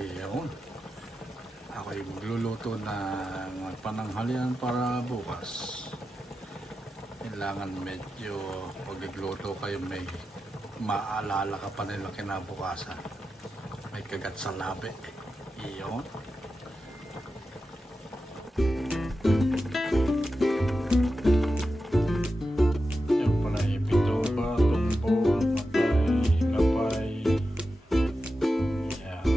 Ayun. Ako'y magluluto ng pananghalian para bukas. Kailangan medyo pagigluto kayo may maalala ka pa nila kinabukasan. May kagat sa labi. Ayun. Yan pala ipito ba, tumbong, matay, lapay. Yan.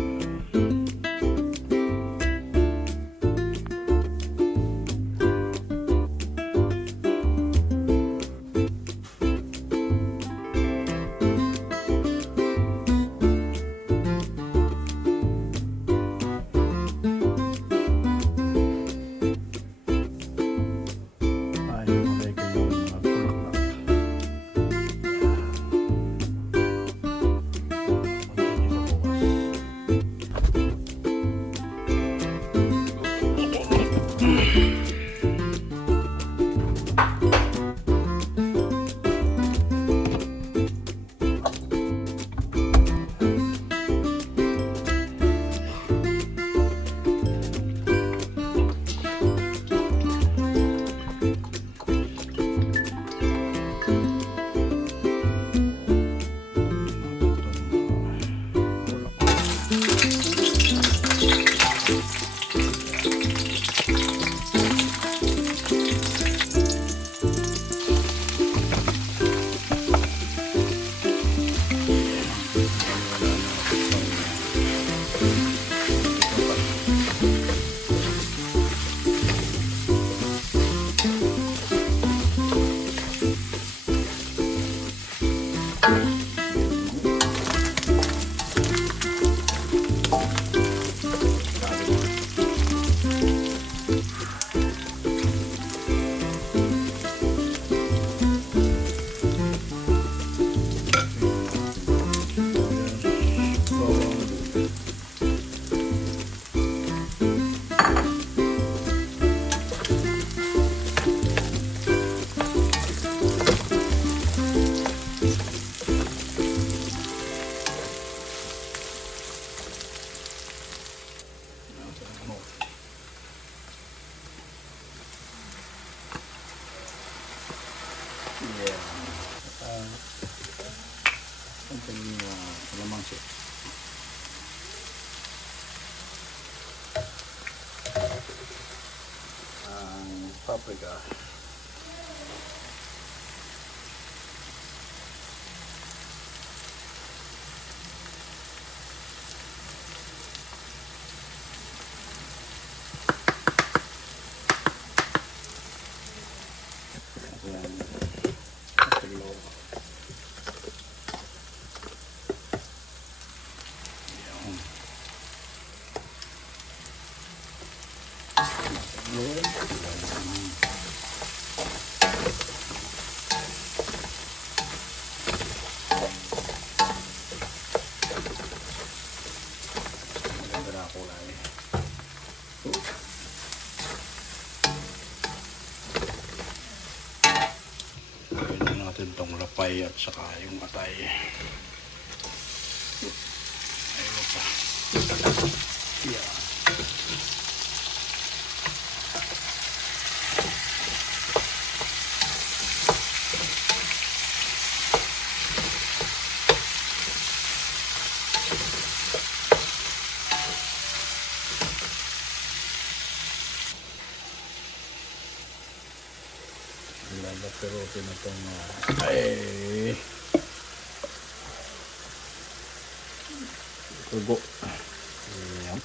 Kalamansi. Ang paprika. Natin itong lapay at saka yung atay. Ayun pa. Yan. Lalapirutin na itong tugo. Ayan.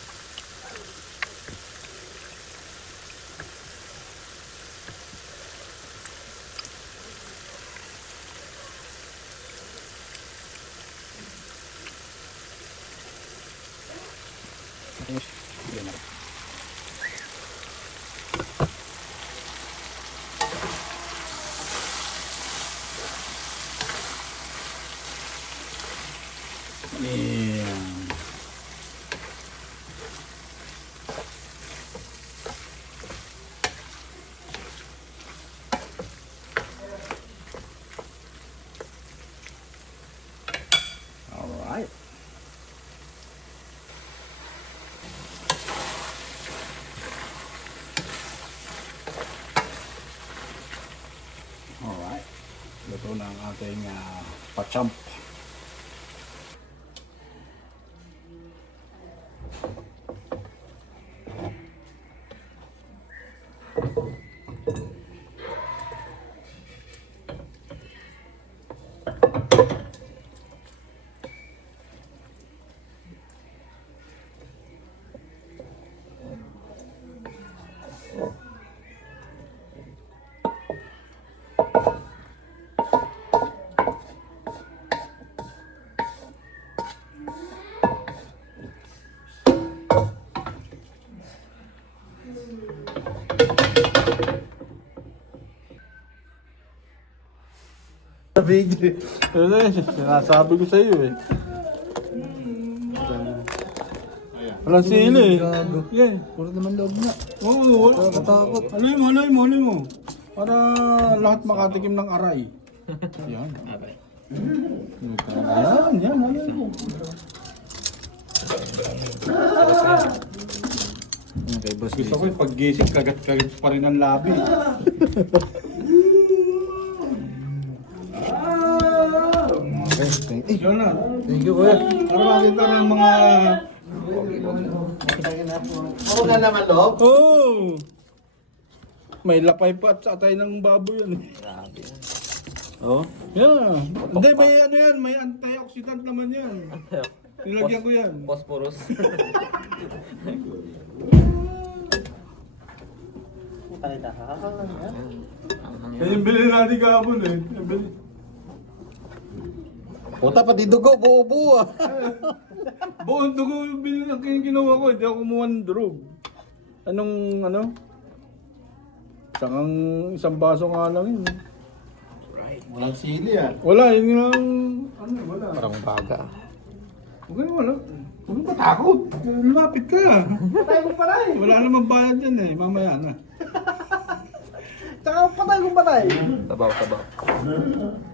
Ayan. ating pachamp. Video. Ano yun? Sinasabi ko sa iyo eh. Walang sili eh. Yan. Puro naman loob na. Oo, wala. Nakatakot. Alay mo. Para lahat makatikim ng aray. Yan. Aray. Yan, alay mo. Okay, boss. Gusto ko yung pag-gising, kagat-kagat pa rin ang labi. Okay, thank you. Yun na. Thank you, kuya. Para makita ng mga... Ako na naman loob. Oh! May lapay pa at atay ng baboy yan. Grabe yan. Oh? Yan. Hindi, may ano yan. May antioxidant naman yan. Nilagyan ko yan. Phosphorus. Yan yung bilhin natin kahapon eh. Puta, pati dugo, buo-buo. Buong dugo yung bilhin ang ginawa ko. Hindi ako kumuha ng durog. Anong ano? Isang baso nga lang yun. Walang sili ah. Wala, yun yung... Ano, wala. Parang baga. Huwag ka wala. Huwag ka matakot. Lumapit ka. Patay kong patay. Wala namang bayad yan eh. Mamaya na. Tsaka patay kong patay. Tabaw.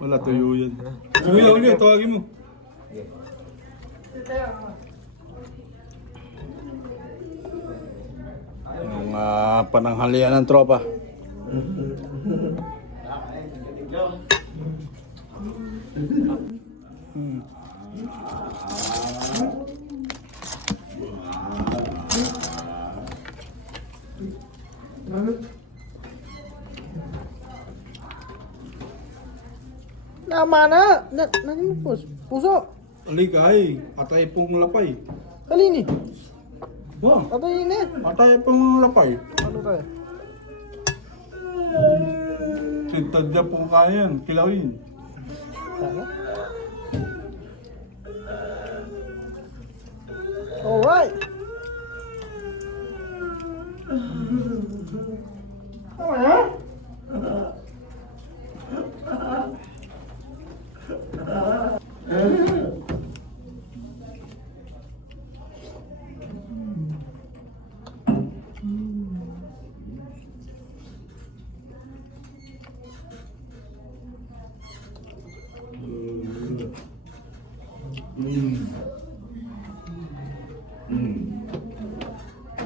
Wala tuyo yan. Uli, tawagin mo. Yung pananghalian ng tropa. Nama na. Nani mo puso. Aligay, atay pong lapay. Kalini. Oh, Patay na. atay pong lapay. Ano kaya? Sintadya pong kaya yan, kilawin. Sana. Alright. Tama na?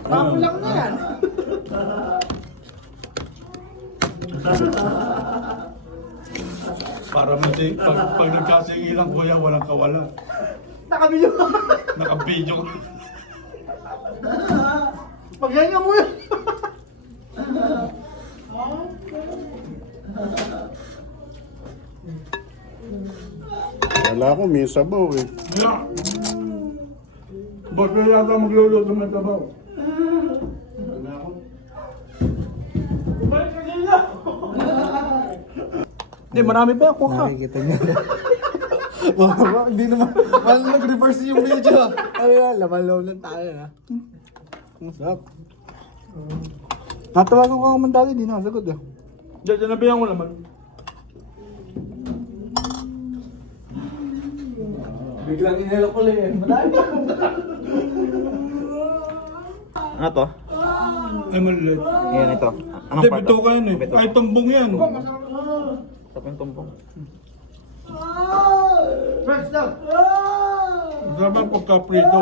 Papo lang na yan. Para pag nagkasingilang kuya, walang kawala. Nakabidyo. Nakabidyo ka. Paghinga mo yun. Wala ko, may sabaw eh. Yeah. Boss na yata magluluto ng tabaw. Hindi, marami pa ako ka. Nakikita niya. Hindi naman. Wala nag-reverse yung video. Ano yan? Laman-loob lang tayo na. Masarap. Natawagan ko naman dati, hindi nakasagot eh. Diyan, sinabihan ko naman. Biglang inelok ko lang eh. Madami. Ano to? Ay, maliit. Yan ito. Anong Hindi, part bito to? ka yan eh. Bito. Ay, tumbong yan. Sa yung tumpong. Fresh daw. Sabi pagka-prito.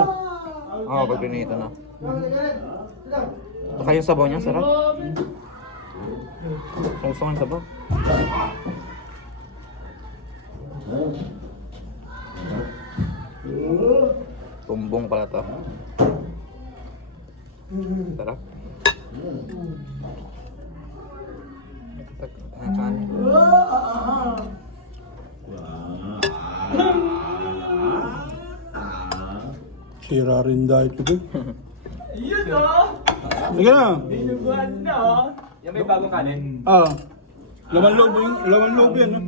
Oo, pag pinito na. Saka yung sabaw niya, sarap. Gusto ko yung sabaw. Tumbong pala to. Sarap. Sira rin dahil ito. Yun o! Sige na. Dinuguan na o! Yan may bagong kanin. Ah. Laman loob yan. No?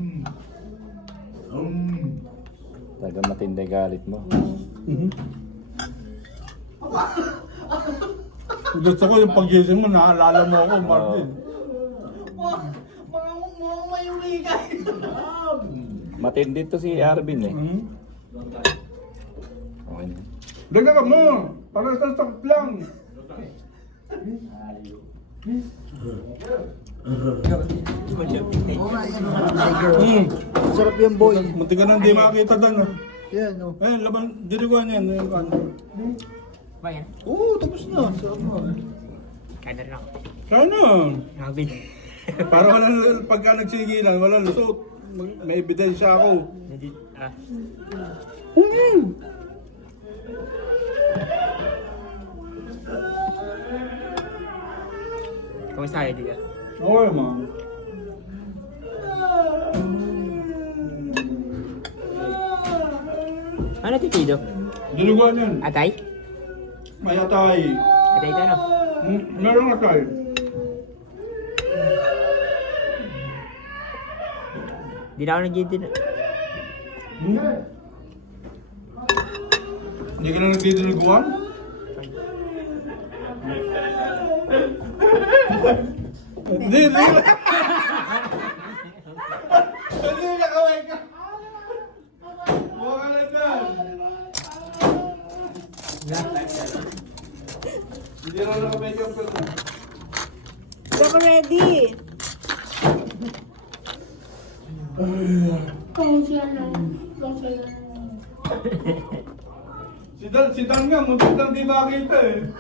Taga matindi galit mo. Gusto ko yung pag-gising mo, naalala mo ako, Martin. Mga mayuwi ka. Matindi to si Arvin eh. Hmm? Okay na. Dagdagan mo! Para sa sakit lang. Sarap yan boy. Munti ka nang di makakita doon. No? Yan oh. Eh, laban, diriguan yan. Ba yan? Oo, tapos na. Sarap na. Kada lang. Sana. Sabi. Para wala, pagka nagsigilan, wala lusot. May ebidensya ako. Kamusta kayo dito? Okay, ma. Ano titido? Diriguan yan. Atay? May atay. Atay ito ano? Meron atay. Di na ako nagdidin. Hindi ka na nagdidiriguan? Hindi, hindi. Hindi, nakaway ka. Huwag ka lang dyan. Hindi na naka-makeup ka na. Hindi ako ready. Si Dan nga, muntik lang di makita eh.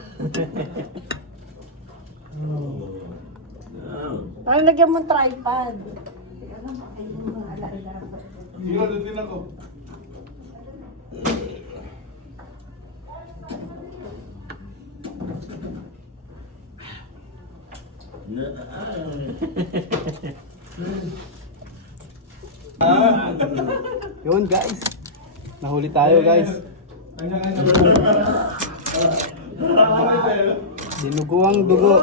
Parang lagyan mo ng tripod. Hindi ka din ako. Yun guys. Nahuli tayo guys. Dinuguang dugo.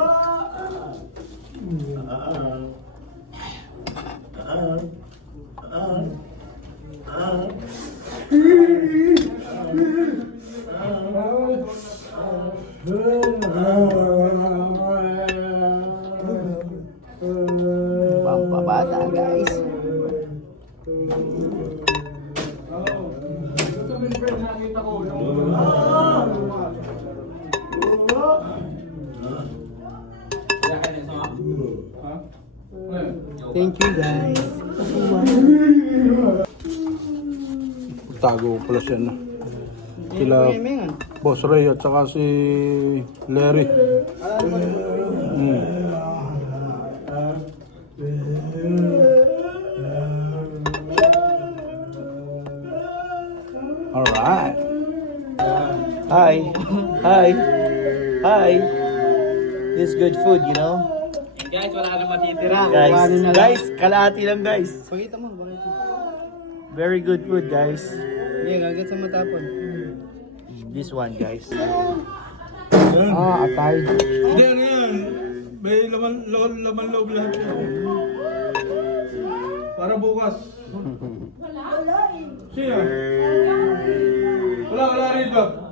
Pampabata guys. Thank you guys. Tago ko pala siya na. Sila Boss Ray at saka si Larry. Alright. Hi. Hi. Hi. This is good food, you know? Guys, wala ka na matitira. Guys, kalahati lang guys. Pakita mo, bakit? Very good food guys. Hindi, agad sa matapon. This one guys. Atay. Hindi, ano yan? May laman loob lahat yan. Para bukas. Siya. Wala rito.